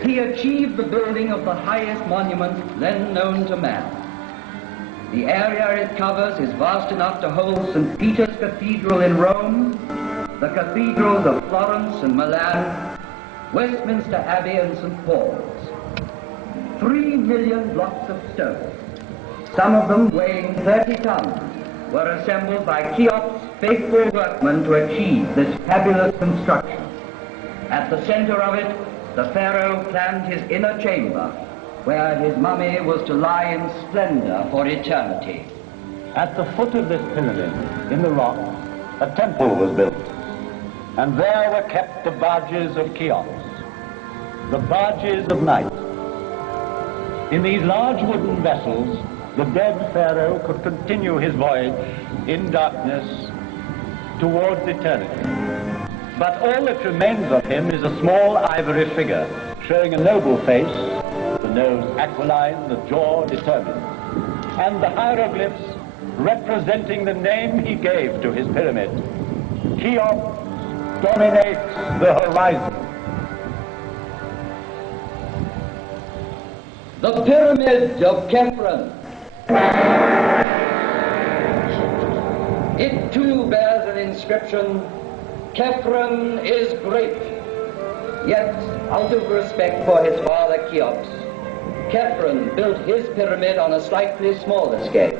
He achieved the building of the highest monument then known to man. The area it covers is vast enough to hold St. Peter's Cathedral in Rome, the cathedrals of Florence and Milan, Westminster Abbey and St. Paul's. 3 million blocks of stone, some of them weighing 30 tons, were assembled by Cheops' faithful workmen to achieve this fabulous construction. At the center of it, the pharaoh planned his inner chamber, where his mummy was to lie in splendor for eternity. At the foot of this pyramid, in the rock, a temple was built, and there were kept the barges of Cheops, the barges of night. In these large wooden vessels, the dead pharaoh could continue his voyage in darkness towards eternity. But all that remains of him is a small ivory figure, showing a noble face, the nose aquiline, the jaw determined, and the hieroglyphs representing the name he gave to his pyramid. Cheops dominates the horizon. The Pyramid of Khephren. It too bears an inscription, "Khephren is great." Yet, out of respect for his father Cheops, Khephren built his pyramid on a slightly smaller scale.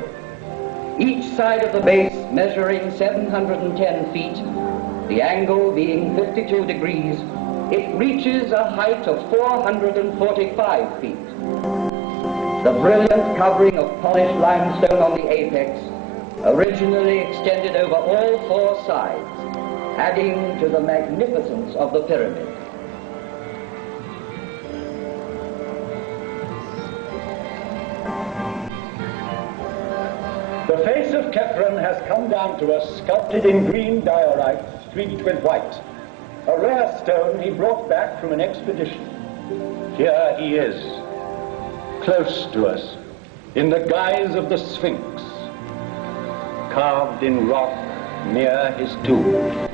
Each side of the base measuring 710 feet, the angle being 52 degrees, it reaches a height of 445 feet. The brilliant covering of polished limestone on the apex originally extended over all 4 sides, adding to the magnificence of the pyramid. The face of Khephren has come down to us sculpted in green diorite streaked with white, a rare stone he brought back from an expedition. Here he is, close to us, in the guise of the Sphinx, carved in rock near his tomb.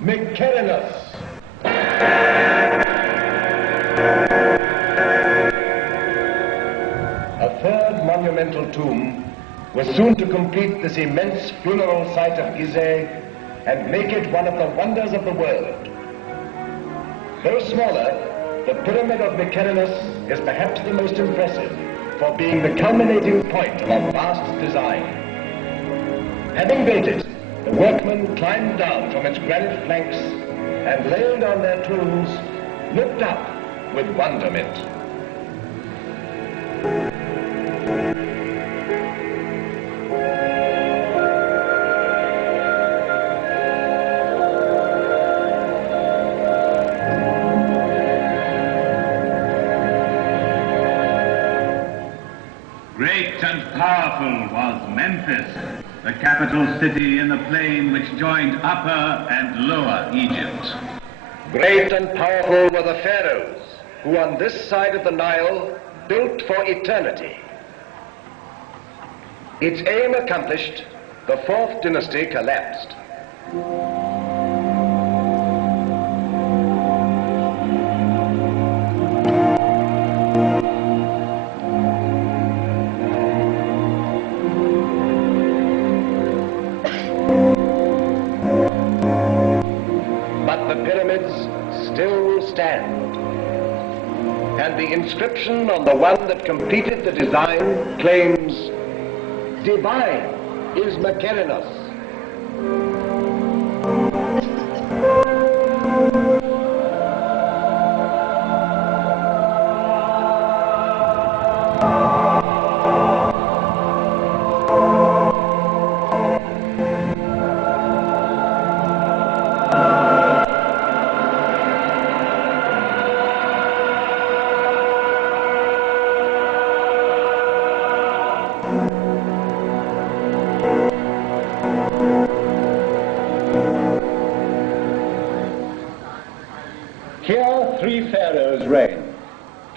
Mykerinus. A third monumental tomb was soon to complete this immense funeral site of Gizeh and make it one of the wonders of the world. Though smaller, the Pyramid of Mykerinus is perhaps the most impressive for being the culminating point of a vast design. Having built it, the workmen climbed down from its granite flanks and, laying on their tools, looked up with wonderment. Great and powerful was Memphis, the capital city in the plain which joined Upper and Lower Egypt. Great and powerful were the pharaohs who on this side of the Nile built for eternity. Its aim accomplished, the 4th dynasty collapsed. And the inscription on the one that completed the design claims, "Divine is Mykerinus."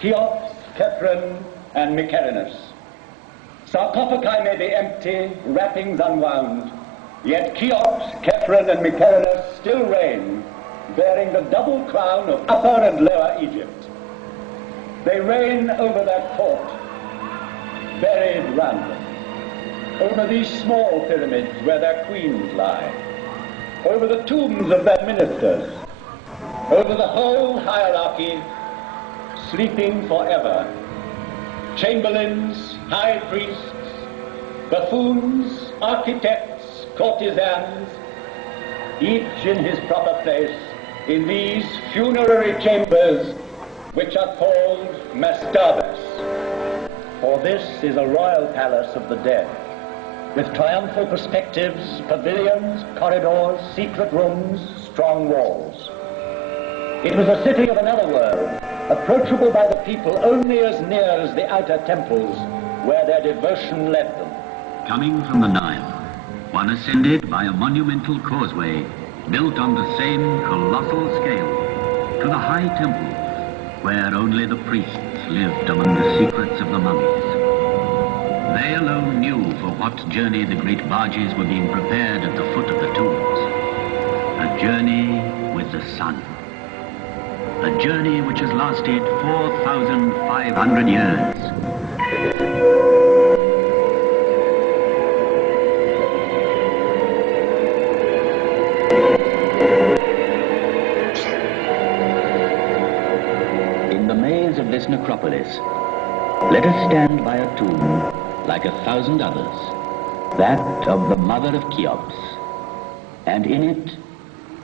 Cheops, Khephren, and Mykerinus. Sarcophagi may be empty, wrappings unwound, yet Cheops, Khephren, and Mykerinus still reign, bearing the double crown of Upper and Lower Egypt. They reign over their court, buried round them, over these small pyramids where their queens lie, over the tombs of their ministers, over the whole hierarchy, sleeping forever. Chamberlains, high priests, buffoons, architects, courtesans, each in his proper place in these funerary chambers which are called mastabas. For this is a royal palace of the dead, with triumphal perspectives, pavilions, corridors, secret rooms, strong walls. It was a city of another world, approachable by the people only as near as the outer temples where their devotion led them. Coming from the Nile, one ascended by a monumental causeway built on the same colossal scale to the high temple where only the priests lived among the secrets of the mummies. They alone knew for what journey the great barges were being prepared at the foot of the tombs. A journey with the sun. A journey which has lasted 4,500 years. In the maze of this necropolis, let us stand by a tomb like 1,000 others, that of the mother of Cheops, and in it,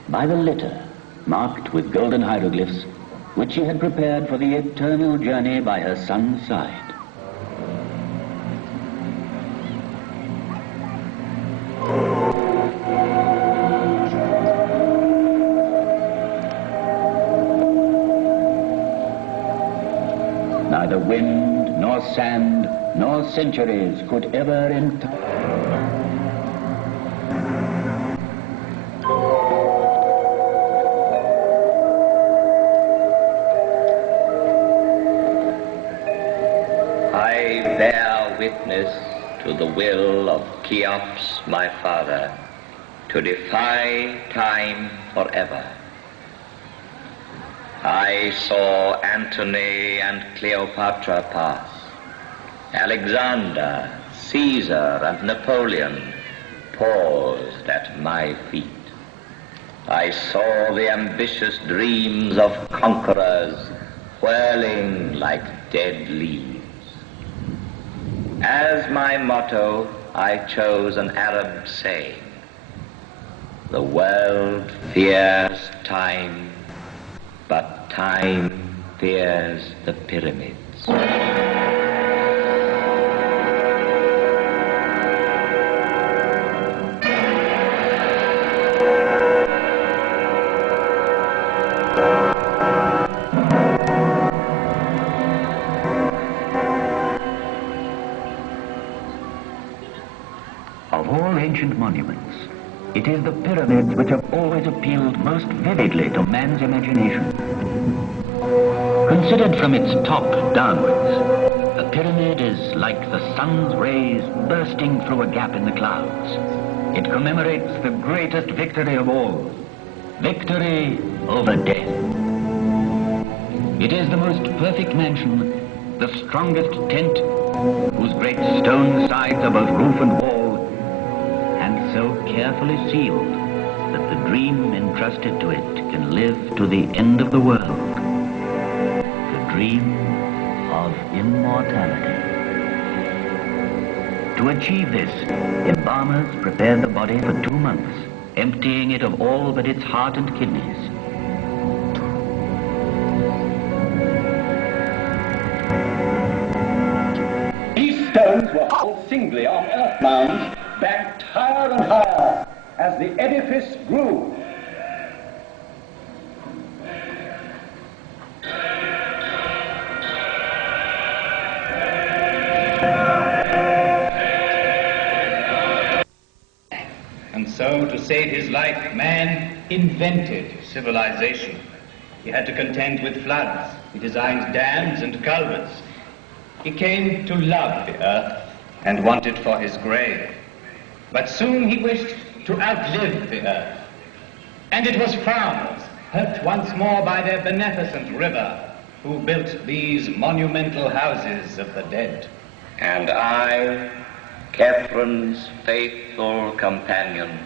by the litter, marked with golden hieroglyphs, which she had prepared for the eternal journey by her son's side. Neither wind, nor sand, nor centuries could ever enter. Witness to the will of Cheops, my father, to defy time forever. I saw Antony and Cleopatra pass, Alexander, Caesar, and Napoleon paused at my feet. I saw the ambitious dreams of conquerors whirling like dead leaves. As my motto, I chose an Arab saying, "The world fears time, but time fears the pyramids." Ancient monuments, it is the pyramids which have always appealed most vividly to man's imagination. Considered from its top downwards, a pyramid is like the sun's rays bursting through a gap in the clouds. It commemorates the greatest victory of all, victory over death. It is the most perfect mansion, the strongest tent, whose great stone sides are both roof and wall, so carefully sealed that the dream entrusted to it can live to the end of the world. The dream of immortality. To achieve this, embalmers prepared the body for 2 months, emptying it of all but its heart and kidneys. These stones were hauled singly on earth mounds, banked higher and higher as the edifice grew. And so, to save his life, man invented civilization. He had to contend with floods. He designed dams and culverts. He came to love the earth and want it for his grave. But soon he wished to outlive the earth. And it was farmers, helped once more by their beneficent river, who built these monumental houses of the dead. And I, Catherine's faithful companion,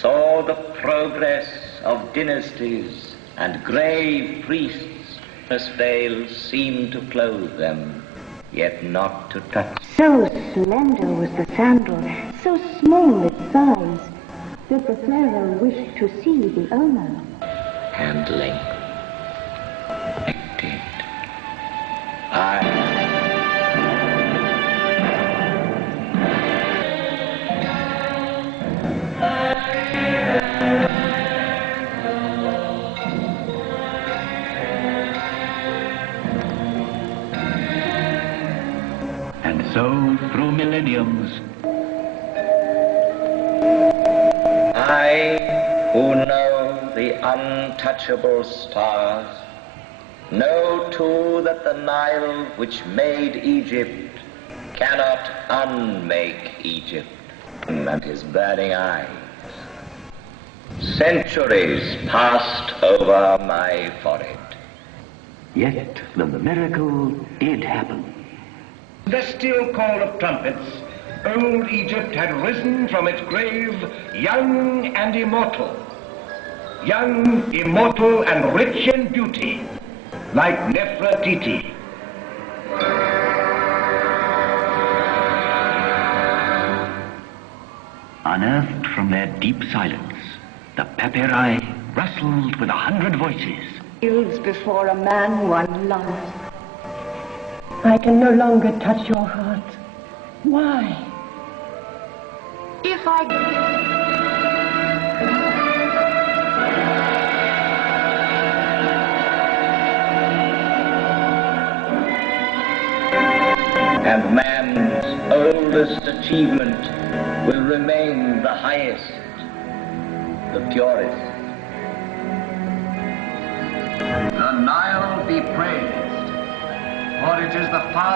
saw the progress of dynasties and grave priests as veils seemed to clothe them, yet not to touch. So slender was the sandal, so small its size, that the pharaoh wished to see the owner. And length. Connected. I. And so, through millenniums, I, who know the untouchable stars, know too that the Nile which made Egypt cannot unmake Egypt and his burning eyes. Centuries passed over my forehead. yet the miracle did happen. The still call of trumpets, old Egypt had risen from its grave young and immortal. Young, immortal, and rich in beauty, like Nefertiti. Unearthed from their deep silence, the papyri rustled with 100 voices. Yields before a man one loves. I can no longer touch your heart. Why? If I... And man's oldest achievement will remain the highest, the purest. The Nile be praised, for it is the father